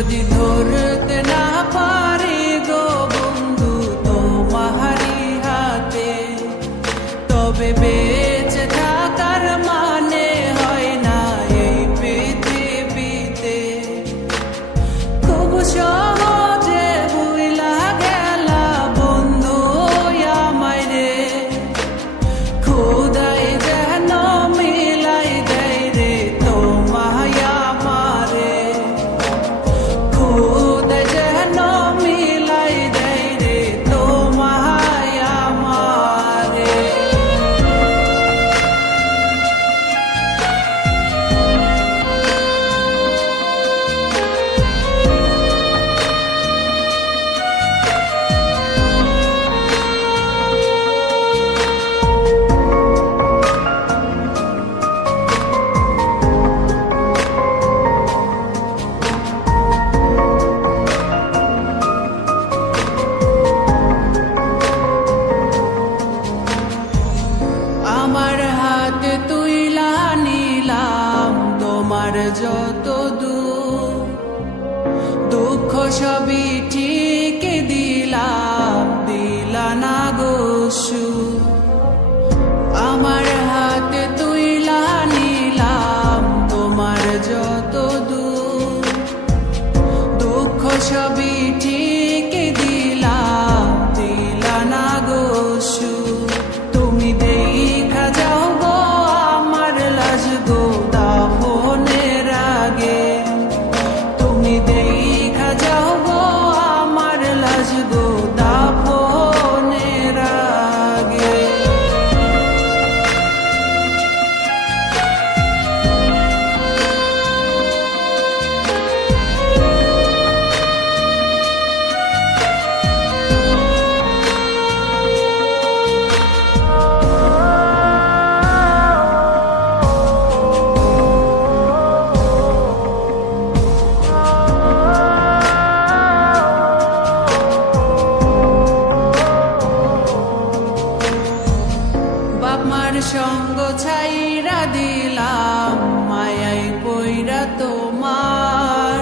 যদি ধরতে না পারি গো বন্ধু তোমারি হাতে, তবে বেঁচে থাকার মানে হয় না এই পৃথিবীতে। খুব সহজে ভুইলা গেলা বন্ধু আমায় রে, খোদাই যেন মিলাই দেয় রে তোমায় আমারে, খোদাই যেন মিলাই দেয় রে তোমায় আমারে। আমার হাত তুইলা নিলাম তোমার যত দুঃখ সবই ঠিক দিলাম, দিলা না গো সুখ। আমার হাত তুইলা নিলাম তোমার যত দুঃখ সবই